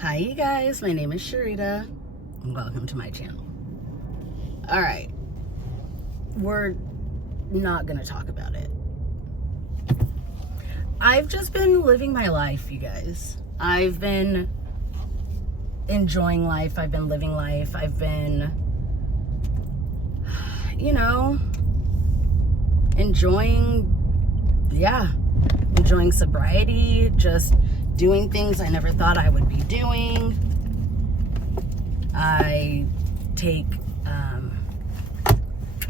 Hi you guys, my name is Cherita and welcome to my channel. Alright, we're not gonna talk about it. I've just been living my life, you guys. I've been enjoying life, I've been living life, I've been, enjoying sobriety, just doing things I never thought I would be doing. I take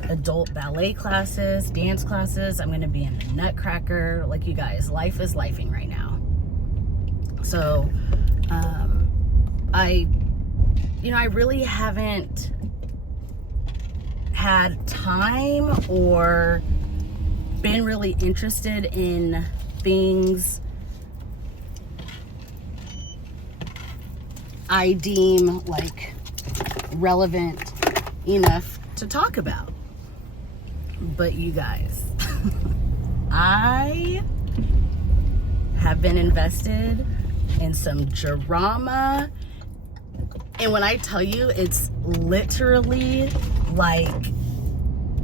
adult ballet classes, dance classes. I'm going to be in the Nutcracker. Like, you guys, life is lifing right now. So, I really haven't had time or been really interested in things I deem like relevant enough to talk about. But you guys, I have been invested in some drama, and when I tell you, it's literally like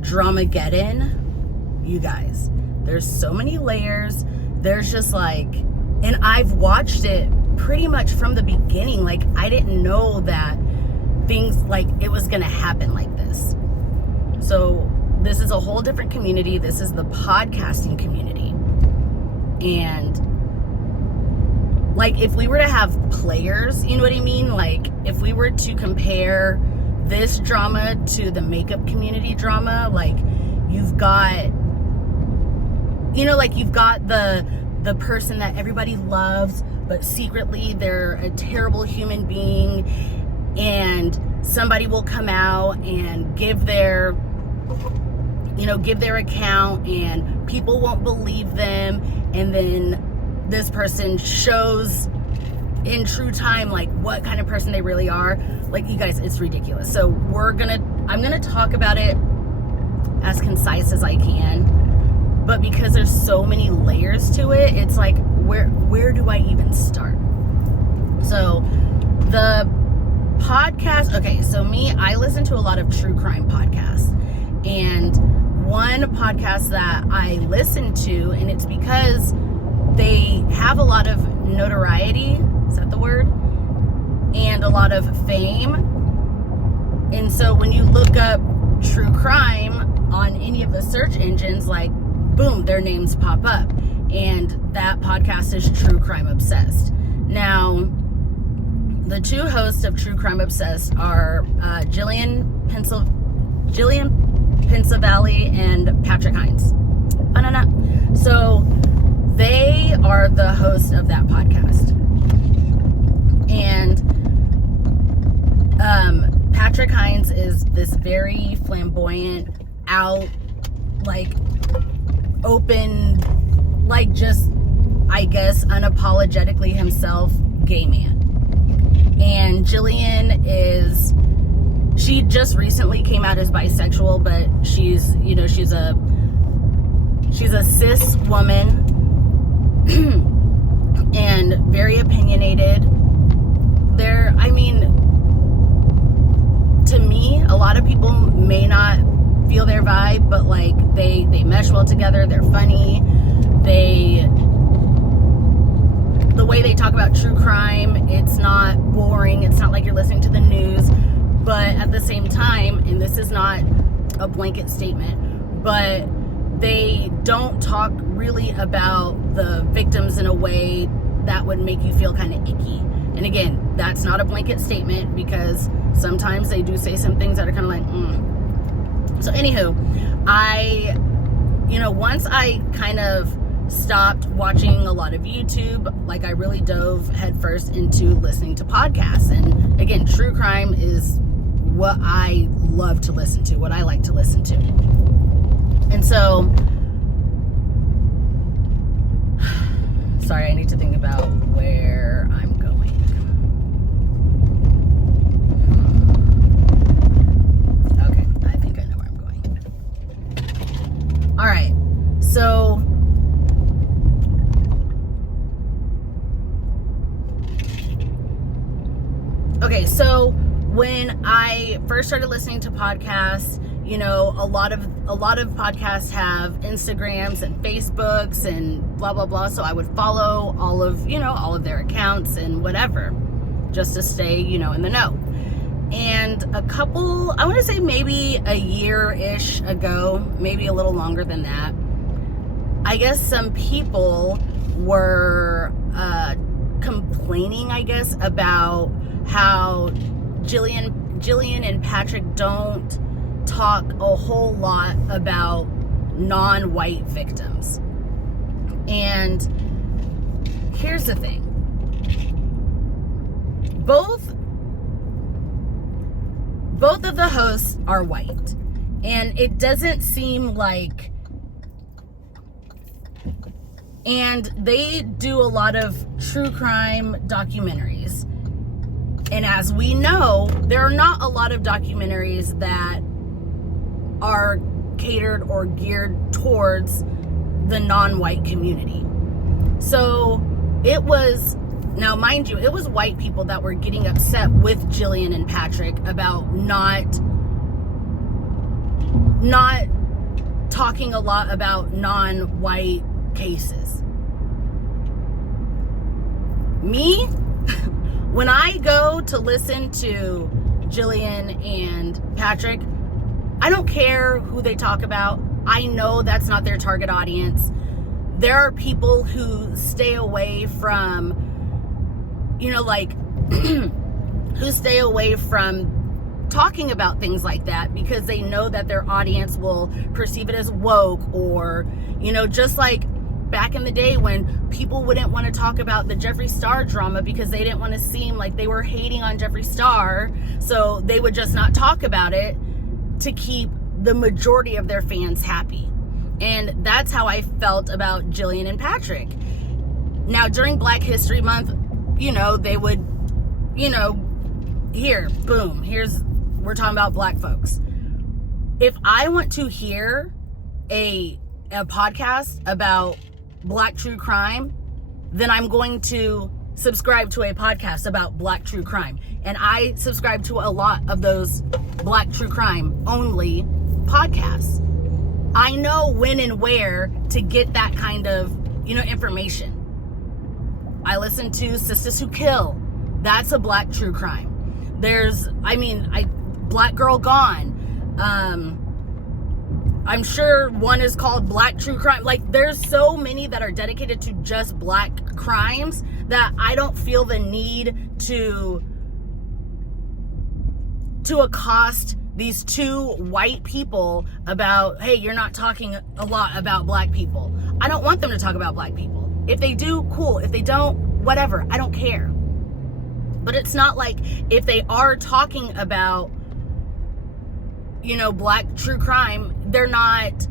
Dramageddon. You guys, there's so many layers. There's just like, and I've watched it pretty much from the beginning. Like, I didn't know that things like it was gonna happen like this. So this is a whole different community. This is the podcasting community. And like, if we were to have players, you know what I mean? Like, if we were to compare this drama to the makeup community drama, like, you've got, you've got the person that everybody loves, but secretly they're a terrible human being, and somebody will come out and give their account, and people won't believe them, and then this person shows in true time like what kind of person they really are. Like, you guys, it's ridiculous. So I'm gonna talk about it as concise as I can, but because there's so many layers to it, it's like, where do I even start? So the podcast, okay, so I listen to a lot of true crime podcasts, and one podcast that I listen to, and it's because they have a lot of notoriety, is that the word? And a lot of fame. And so when you look up true crime on any of the search engines, like, boom, their names pop up. And that podcast is True Crime Obsessed. Now, the two hosts of True Crime Obsessed are Jillian Pensavalli and Patrick Hines. So they are the hosts of that podcast. And Patrick Hines is this very flamboyant, out, like, open, like, just, I guess, unapologetically himself, gay man. And Jillian she just recently came out as bisexual, but she's a cis woman and very opinionated. To me, a lot of people may not feel their vibe, but like, they mesh well together. They're funny. The way they talk about true crime, it's not boring. It's not like you're listening to the news, but at the same time, and this is not a blanket statement, but they don't talk really about the victims in a way that would make you feel kind of icky. And again, that's not a blanket statement, because sometimes they do say some things that are kind of like, So anywho, once I kind of stopped watching a lot of YouTube, like, I really dove headfirst into listening to podcasts. And again, true crime is what I love to listen to, what I like to listen to. And so, sorry, I need to think about where I'm going. Okay, I think I know where I'm going. All right, so Okay, so when I first started listening to podcasts, you know, a lot of podcasts have Instagrams and Facebooks and blah blah blah. So I would follow all of their accounts and whatever, just to stay, you know, in the know. And I want to say maybe a year-ish ago, maybe a little longer than that, I guess some people were complaining, I guess, about how Jillian and Patrick don't talk a whole lot about non-white victims. And here's the thing. Both of the hosts are white, and it doesn't seem like, and they do a lot of true crime documentaries. And as we know, there are not a lot of documentaries that are catered or geared towards the non-white community. So it was, now mind you, it was white people that were getting upset with Jillian and Patrick about not talking a lot about non-white cases. Me, when I go to listen to Jillian and Patrick, I don't care who they talk about. I know that's not their target audience. There are people who stay away from, you know, like, who stay away from talking about things like that because they know that their audience will perceive it as woke, or, you know, just like back in the day when people wouldn't want to talk about the Jeffree Star drama because they didn't want to seem like they were hating on Jeffree Star, so they would just not talk about it to keep the majority of their fans happy. And that's how I felt about Jillian and Patrick. Now, during Black History Month, you know, they would, you know, here, boom, we're talking about black folks. If I want to hear a podcast about black true crime, then I'm going to subscribe to a podcast about black true crime. And I subscribe to a lot of those black true crime only podcasts. I know when and where to get that kind of, you know, information. I listen to Sisters Who Kill. That's a black true crime. There's, Black Girl Gone. I'm sure one is called Black True Crime. Like, there's so many that are dedicated to just black crimes that I don't feel the need to accost these two white people about, hey, you're not talking a lot about black people. I don't want them to talk about black people. If they do, cool. If they don't, whatever. I don't care. But it's not like if they are talking about, you know, black true crime, they're not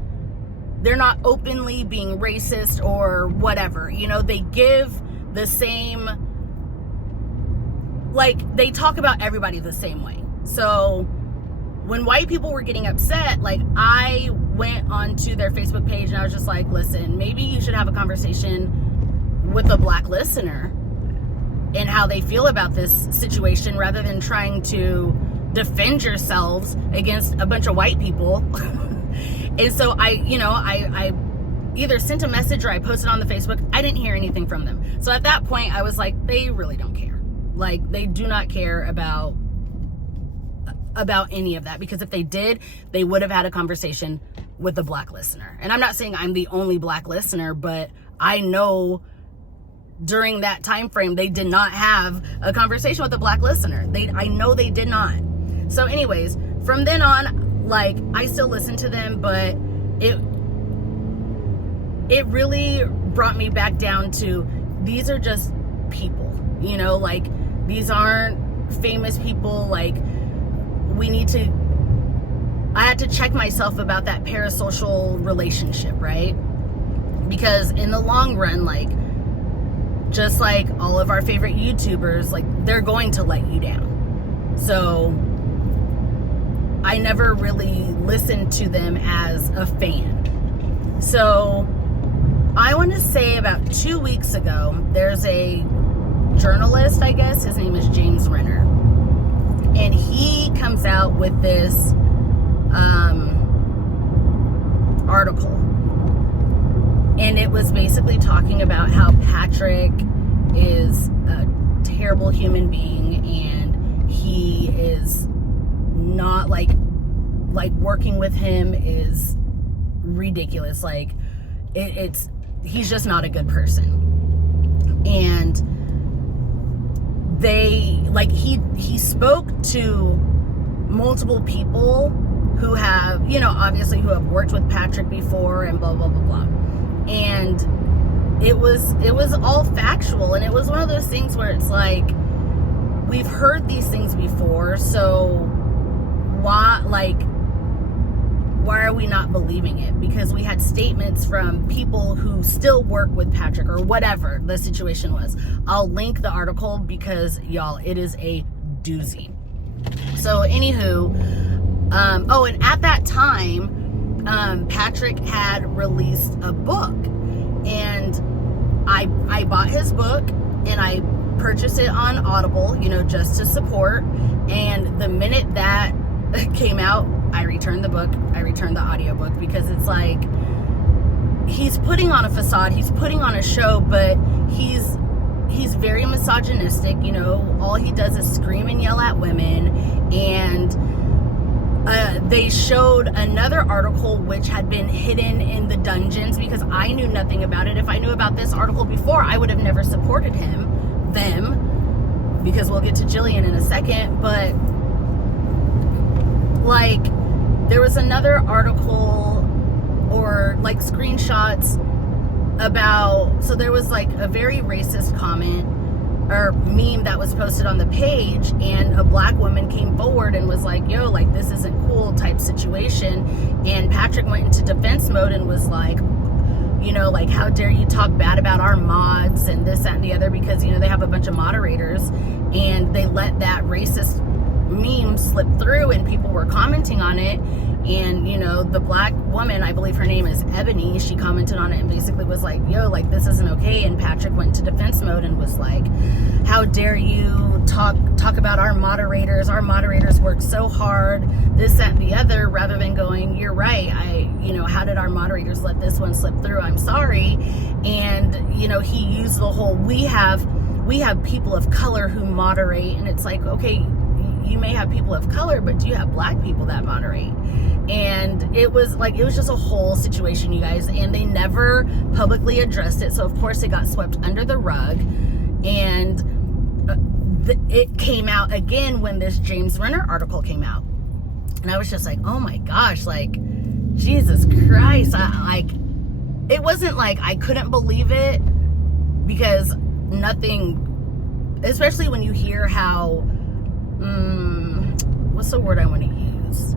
openly being racist or whatever. You know, they give the same, like, they talk about everybody the same way. So when white people were getting upset, like, I went onto their Facebook page and I was just like, listen, maybe you should have a conversation with a black listener and how they feel about this situation rather than trying to defend yourselves against a bunch of white people. And so I either sent a message or I posted on the Facebook. I didn't hear anything from them. So at that point, I was like, they really don't care. Like, they do not care about any of that, because if they did, they would have had a conversation with the black listener. And I'm not saying I'm the only black listener, but I know during that time frame, they did not have a conversation with the black listener. I know they did not. So anyways, from then on, like, I still listen to them, but it really brought me back down to, these are just people, you know, like, these aren't famous people. Like, I had to check myself about that parasocial relationship, right? Because in the long run, like, just like all of our favorite YouTubers, like, they're going to let you down. So I never really listened to them as a fan. So I want to say about 2 weeks ago, there's a journalist, I guess, his name is James Renner. And he comes out with this article. And it was basically talking about how Patrick is a terrible human being, and he is not like working with him is ridiculous. Like he's just not a good person. And he spoke to multiple people who have, obviously who have worked with Patrick before and blah, blah, blah, blah. And it was all factual. And it was one of those things where it's like, we've heard these things before. So why are we not believing it? Because we had statements from people who still work with Patrick or whatever the situation was. I'll link the article because, y'all, it is a doozy. So anywho, and at that time, Patrick had released a book, and I bought his book and I purchased it on Audible, just to support. And the minute that came out, I returned the book. I returned the audiobook, because it's like, he's putting on a facade, he's putting on a show, but he's very misogynistic. All he does is scream and yell at women. And they showed another article which had been hidden in the dungeons, because I knew nothing about it. If I knew about this article before, I would have never supported them, because we'll get to Jillian in a second. But there was another article or screenshots about, so there was a very racist comment or meme that was posted on the page, and a black woman came forward and was like, yo, this isn't cool type situation. And Patrick went into defense mode and was like, how dare you talk bad about our mods and this, that, and the other, because, they have a bunch of moderators, and they let that racist meme slip through and people were commenting on it. And the black woman, I believe her name is Ebony, she commented on it and basically was like, yo, this isn't okay. And Patrick went into defense mode and was like, how dare you talk about our moderators work so hard, this, that, and the other, rather than going, you're right, how did our moderators let this one slip through? I'm sorry. And he used the whole, we have people of color who moderate. And it's like, okay, you may have people of color, but do you have black people that moderate? And it was just a whole situation, you guys, and they never publicly addressed it. So of course it got swept under the rug, and it came out again when this James Renner article came out. And I was just like, oh my gosh, Jesus Christ. It wasn't I couldn't believe it, because nothing, especially when you hear how, what's the word I want to use?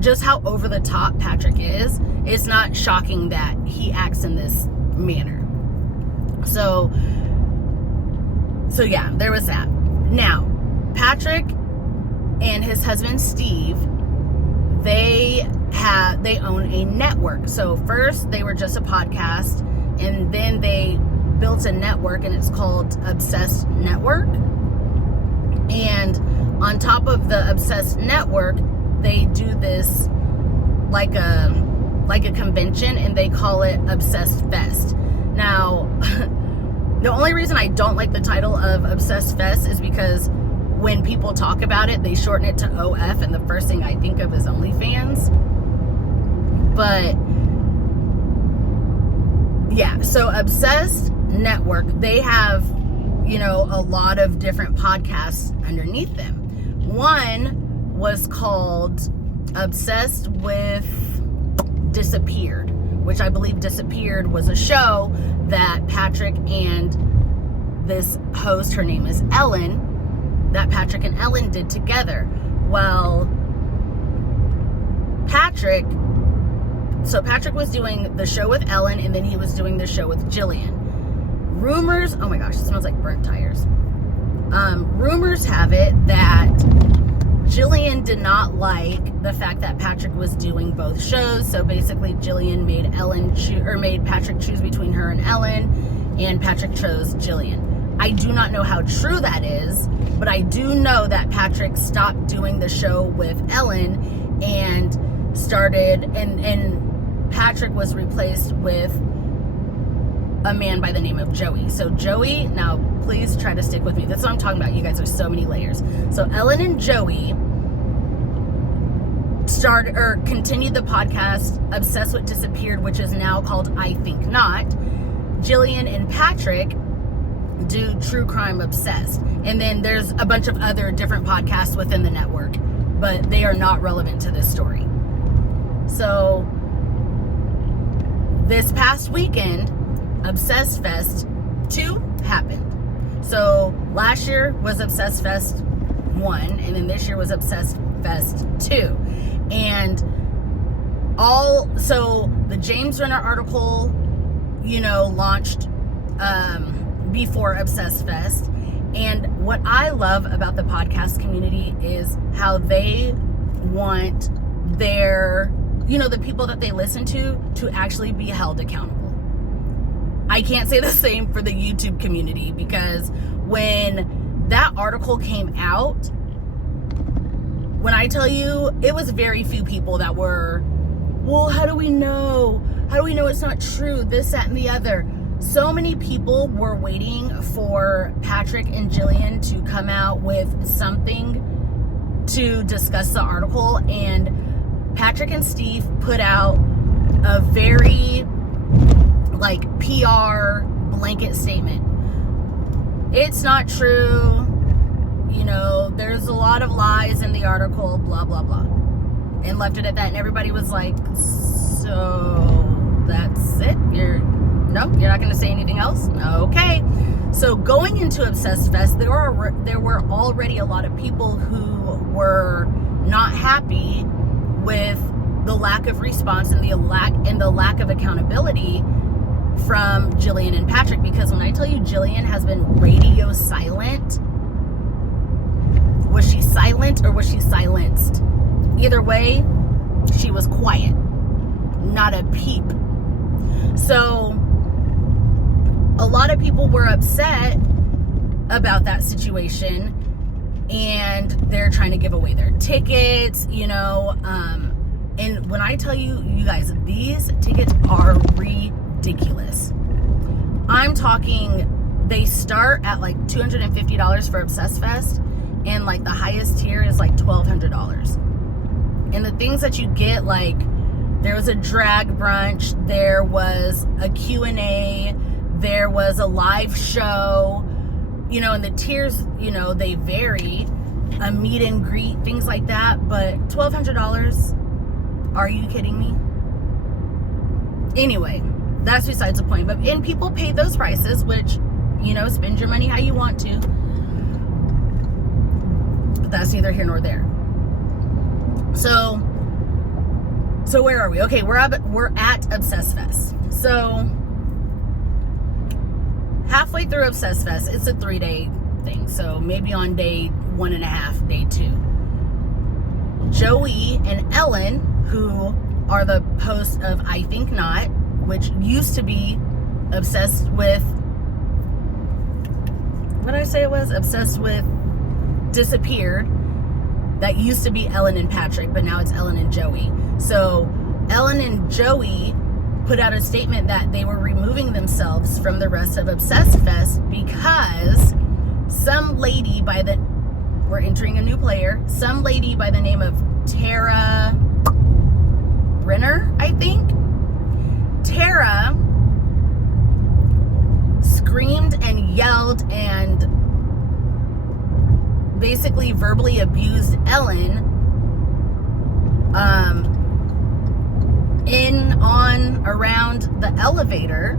Just how over the top Patrick is. It's not shocking that he acts in this manner. So yeah, there was that. Now, Patrick and his husband Steve, they own a network. So first they were just a podcast, and then they built a network, and it's called Obsessed Network. And on top of the Obsessed Network, they do this like a convention, and they call it Obsessed Fest. Now, the only reason I don't like the title of Obsessed Fest is because when people talk about it, they shorten it to OF, and the first thing I think of is OnlyFans. But yeah, so Obsessed Network, they have, a lot of different podcasts underneath them. One was called Obsessed with Disappeared, which I believe Disappeared was a show that Patrick and this host, her name is Ellen, that Patrick and Ellen did together. Well, Patrick was doing the show with Ellen, and then he was doing the show with Jillian. Rumors, oh my gosh, it smells like burnt tires. Rumors have it that Jillian did not like the fact that Patrick was doing both shows. So basically Jillian made Patrick choose between her and Ellen, and Patrick chose Jillian. I do not know how true that is, but I do know that Patrick stopped doing the show with Ellen and started, and Patrick was replaced with a man by the name of Joey. So Joey, now please try to stick with me. That's what I'm talking about. You guys, there's so many layers. So Ellen and Joey continued the podcast Obsessed with Disappeared, which is now called I Think Not. Jillian and Patrick do True Crime Obsessed. And then there's a bunch of other different podcasts within the network, but they are not relevant to this story. So this past weekend, Obsessed Fest 2 happened. So last year was Obsessed Fest 1, and then this year was Obsessed Fest 2. And so the James Renner article, launched before Obsessed Fest. And what I love about the podcast community is how they want their, the people that they listen to actually be held accountable. I can't say the same for the YouTube community, because when that article came out, when I tell you, it was very few people that were, well, how do we know? How do we know it's not true? This, that, and the other. So many people were waiting for Patrick and Jillian to come out with something to discuss the article, and Patrick and Steve put out a very PR blanket statement. It's not true. There's a lot of lies in the article, blah, blah, blah. And left it at that. And everybody was like, so that's it? You're not going to say anything else? Okay. So going into Obsessed Fest, there were already a lot of people who were not happy with the lack of response and the lack of accountability from Jillian and Patrick, because when I tell you Jillian has been radio silent, was she silent or was she silenced? Either way, she was quiet. Not a peep. So a lot of people were upset about that situation, and they're trying to give away their tickets, and when I tell you, you guys, these tickets are ridiculous. I'm talking, they start at $250 for Obsessed Fest, and the highest tier is $1,200. And the things that you get, there was a drag brunch, there was a Q&A, there was a live show, and the tiers, they vary, a meet and greet, things like that, but $1,200, are you kidding me? Anyway, that's besides the point. And people paid those prices, which, spend your money how you want to. But that's neither here nor there. So where are we? Okay, we're at Obsessed Fest. So halfway through Obsessed Fest, it's a 3-day thing. So maybe on day 1.5, day 2, Joey and Ellen, who are the hosts of I Think Not, which used to be Obsessed with, what did I say it was? Obsessed with Disappeared. That used to be Ellen and Patrick, but now it's Ellen and Joey. So Ellen and Joey put out a statement that they were removing themselves from the rest of Obsessed Fest because some lady we're entering a new player, some lady by the name of Tara Renner, I think. Tara screamed and yelled and basically verbally abused Ellen around the elevator,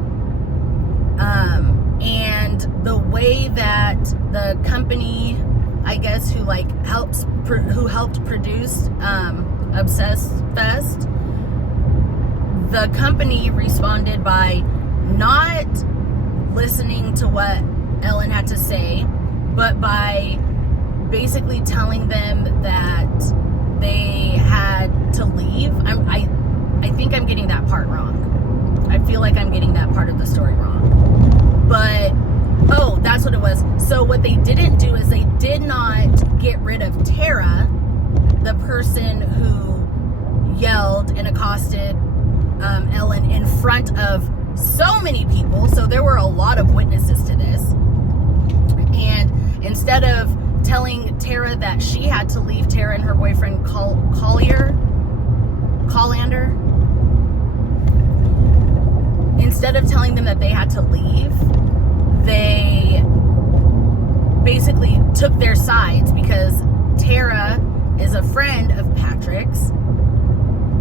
and the way that the company, I guess, who helped produce Obsessed Fest, the company responded by not listening to what Ellen had to say, but by basically telling them that they had to leave. I think I'm getting that part wrong. I feel like I'm getting that part of the story wrong. But Oh, that's what it was. So what they didn't do is they did not get rid of Tara, the person who yelled and accosted Ellen in front of so many people. So there were a lot of witnesses to this. And instead of telling Tara that she had to leave, Tara and her boyfriend Callander, instead of telling them that they had to leave, they basically took their sides, because Tara is a friend of Patrick's,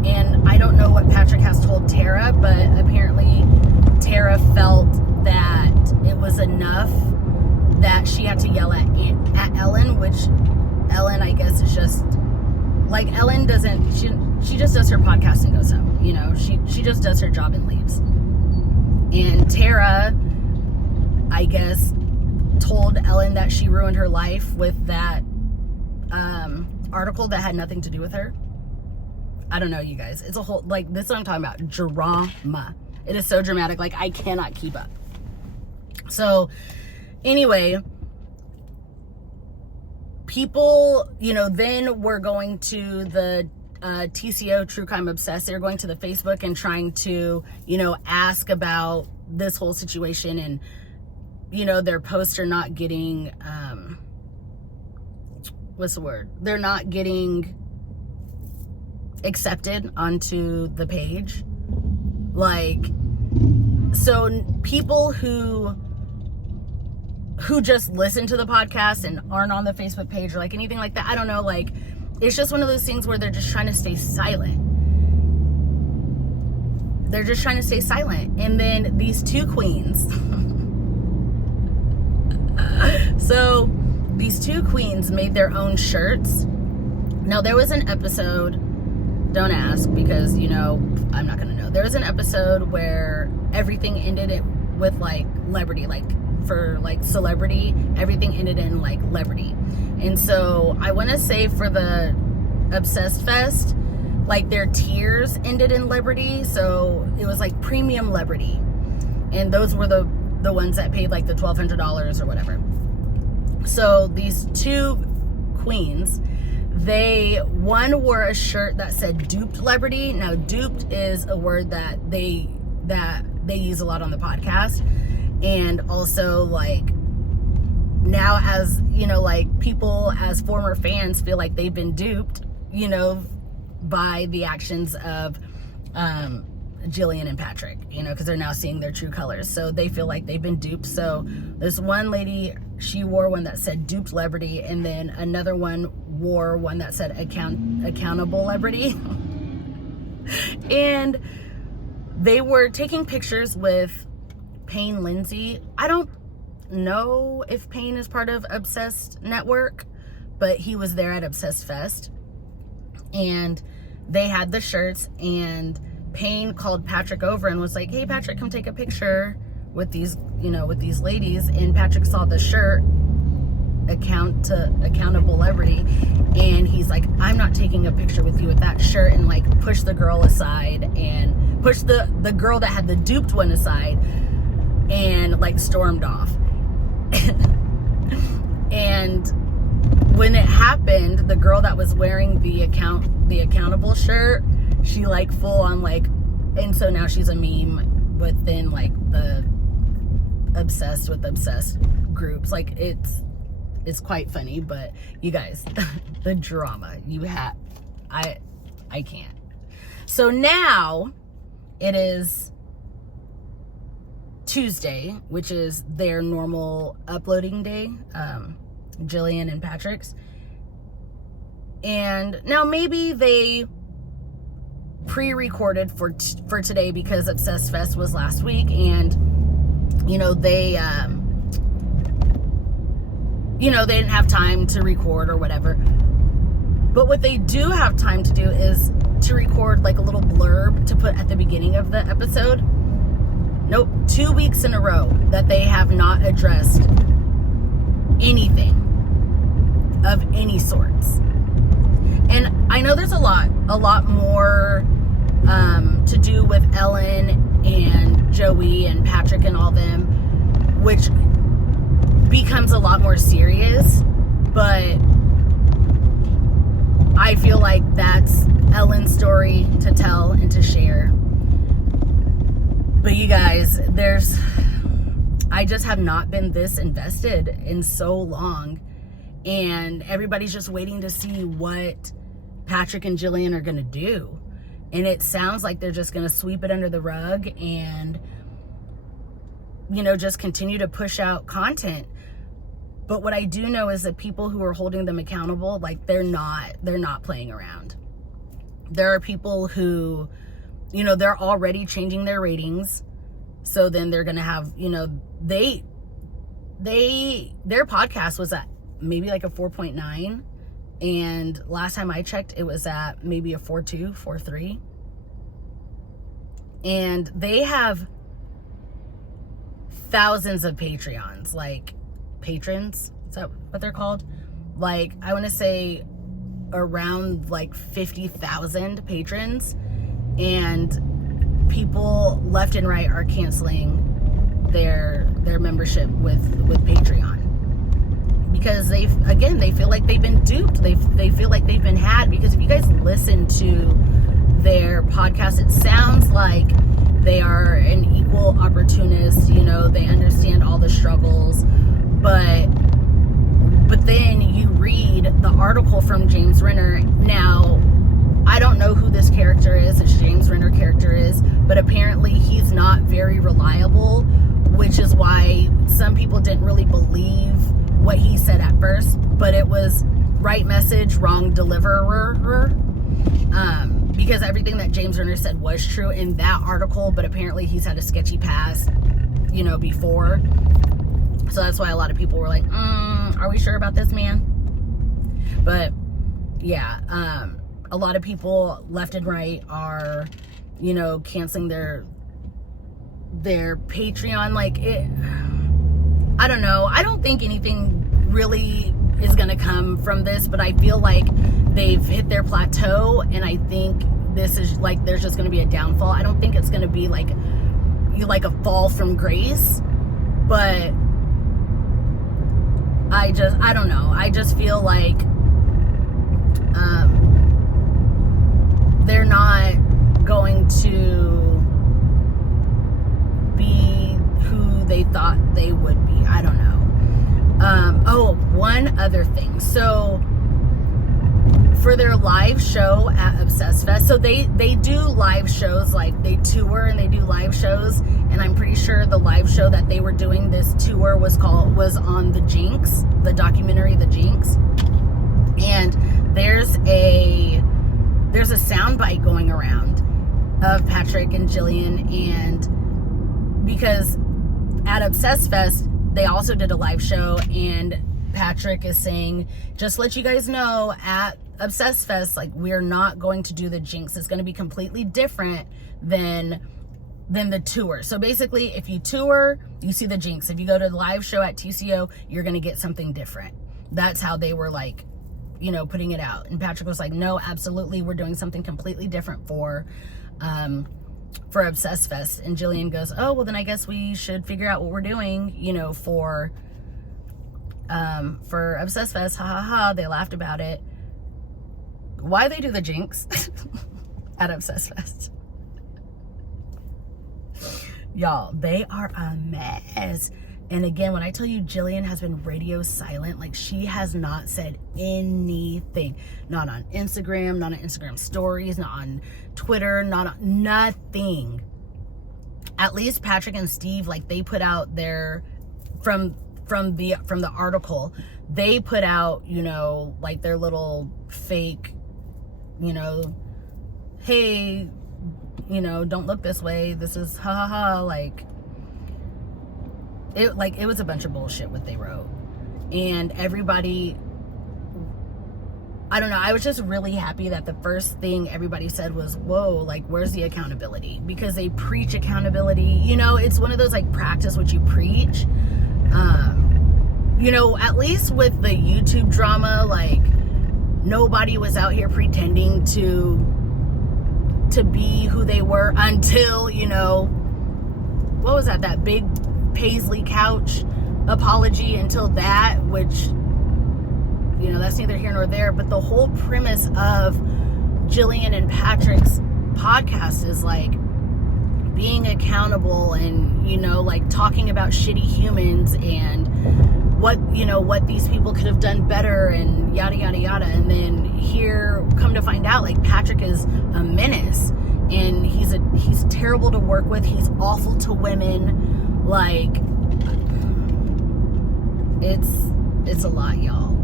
and I don't know what Patrick has told Tara, but apparently Tara felt that it was enough that she had to yell at Ellen, which Ellen, I guess, is just like, Ellen doesn't, she just does her podcast and goes home, you know, she just does her job and leaves. And Tara, I guess, told Ellen that she ruined her life with that article that had nothing to do with her. I don't know, you guys. It's a whole, like, this is what I'm talking about. Drama. It is so dramatic. Like, I cannot keep up. So, anyway, people, you know, then we're going to the TCO, True Crime Obsessed. They're going to the Facebook and trying to, you know, ask about this whole situation, and, you know, their posts are not getting, what's the word? They're not getting accepted onto the page. Like, so people who just listen to the podcast and aren't on the Facebook page or like anything like that, I don't know, like, it's just one of those things where they're just trying to stay silent. They're just trying to stay silent. And then these two queens. So these two queens made their own shirts. Now, there was an episode, don't ask, because, you know, I'm not going to know. There was an episode where everything ended with, like, celebrity, like, for, like, celebrity, everything ended in, like, celebrity. And so I want to say for the Obsessed Fest, like, their tiers ended in Liberty, so it was like premium Liberty, and those were the ones that paid like the $1,200 or whatever. So these two queens, one wore a shirt that said "duped Liberty." Now, duped is a word that they use a lot on the podcast, and also, like, now, as you know, like, people as former fans feel like they've been duped, you know, by the actions of Jillian and Patrick, you know, because they're now seeing their true colors. So they feel like they've been duped. So this one lady, she wore one that said "duped Liberty," and then another one wore one that said accountable Liberty. And they were taking pictures with Payne Lindsay. I don't know if Payne is part of Obsessed Network, but he was there at Obsessed Fest, and they had the shirts, and Payne called Patrick over and was like, "Hey, Patrick, come take a picture with these, you know, with these ladies." And Patrick saw the shirt, accountable Liberty, and he's like, "I'm not taking a picture with you with that shirt," and like pushed the girl aside, and pushed the girl that had the duped one aside, and like stormed off. And when it happened, the girl that was wearing the accountable shirt, she like full on like, and so now she's a meme within like the obsessed groups. Like, it's quite funny, but you guys, the drama you have, I can't. So now it is Tuesday, which is their normal uploading day, Jillian and Patrick's. And now maybe they pre-recorded for today because Obsessed Fest was last week, and you know, they didn't have time to record or whatever. But what they do have time to do is to record like a little blurb to put at the beginning of the episode. Nope, 2 weeks in a row that they have not addressed anything of any sorts. And I know there's a lot more to do with Ellen and Joey and Patrick and all them, which becomes a lot more serious. But I feel like that's Ellen's story to tell and to share. But you guys, I just have not been this invested in so long. And everybody's just waiting to see what Patrick and Jillian are going to do. And it sounds like they're just going to sweep it under the rug and, you know, just continue to push out content. But what I do know is that people who are holding them accountable, like, they're not playing around. There are people who, you know, they're already changing their ratings. So then they're going to have, you know, their podcast was at maybe like a 4.9. And last time I checked, it was at maybe a 4.2, 4.3. And they have thousands of Patreons, like patrons. Is that what they're called? Like, I want to say around like 50,000 patrons. And people left and right are canceling their membership with Patreon. Because they feel like they've been duped. They feel like they've been had. Because if you guys listen to their podcast, it sounds like they are an equal opportunist. You know, they understand all the struggles. But then you read the article from James Renner. Now, I don't know who this character is, this James Renner character is, but apparently he's not very reliable, which is why some people didn't really believe what he said at first, but it was right message, wrong deliverer, because everything that James Renner said was true in that article, but apparently he's had a sketchy past, you know, before. So that's why a lot of people were like, are we sure about this man? But yeah, a lot of people left and right are, you know, canceling their Patreon. Like, I don't know. I don't think anything really is going to come from this, but I feel like they've hit their plateau, and I think this is like, there's just going to be a downfall. I don't think it's going to be like a fall from grace, but I don't know. I just feel like they're not going to be who they thought they would be. I don't know. One other thing. So for their live show at Obsessed Fest, so they do live shows, like they tour and they do live shows, and I'm pretty sure the live show that they were doing this tour was on The Jinx, the documentary The Jinx. And there's a soundbite going around of Patrick and Jillian, and because at Obsessed Fest they also did a live show, and Patrick is saying, just to let you guys know, at Obsessed Fest, like, we're not going to do the Jinx. It's going to be completely different than the tour. So basically, if you tour, you see the Jinx. If you go to the live show at TCO, you're going to get something different. That's how they were, like, you know, putting it out. And Patrick was like, no, absolutely, we're doing something completely different for Obsessed Fest. And Jillian goes, oh, well, then I guess we should figure out what we're doing, you know, for Obsessed Fest. Ha ha ha. They laughed about it. Why they do the Jinx at Obsessed Fest? Y'all, they are a mess. And again, when I tell you Jillian has been radio silent, like, she has not said anything. Not on Instagram, not on Instagram stories, not on Twitter, nothing. At least Patrick and Steve, like, they put out their, from the article, they put out, you know, like, their little fake, you know, hey, you know, don't look this way, this is ha ha ha, like, it was a bunch of bullshit what they wrote. And everybody, I don't know, I was just really happy that the first thing everybody said was, whoa, like, where's the accountability? Because they preach accountability, you know, it's one of those, like, practice what you preach. You know, at least with the YouTube drama, like, nobody was out here pretending to be who they were until, you know, what was that big Paisley couch apology until that, which, you know, that's neither here nor there. But the whole premise of Jillian and Patrick's podcast is like being accountable and, you know, like talking about shitty humans and what, you know, what these people could have done better and yada yada yada. And then here, come to find out, like, Patrick is a menace and he's terrible to work with. He's awful to women. Like, it's a lot, y'all.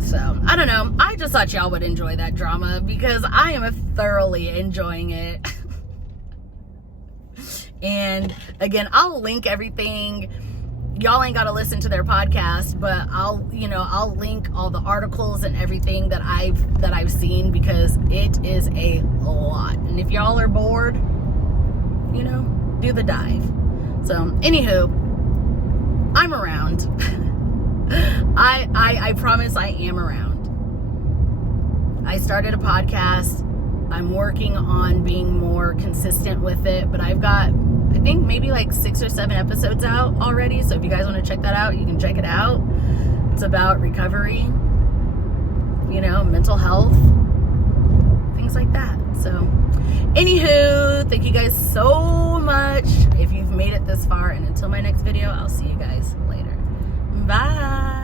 So, I don't know. I just thought y'all would enjoy that drama because I am thoroughly enjoying it. And again, I'll link everything. Y'all ain't got to listen to their podcast, but I'll link all the articles and everything that I've seen, because it is a lot. And if y'all are bored, you know, do the dive. So, anywho, I'm around. I promise I am around. I started a podcast. I'm working on being more consistent with it, but I've got, I think, maybe like 6 or 7 episodes out already. So if you guys want to check that out, you can check it out. It's about recovery, you know, mental health, things like that. So, anywho, thank you guys so much if you've made it this far. And until my next video, I'll see you guys later. Bye.